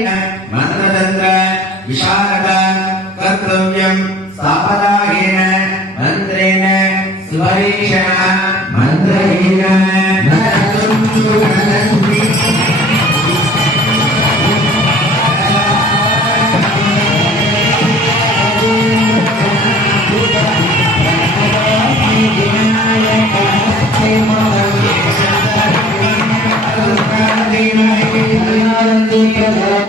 கர்மணின மந்திரதந்திர விசாரத கர்த்தவியம் சாபதாகேன மந்திரேன சுவரேஷன மந்திரஹீன நரகம்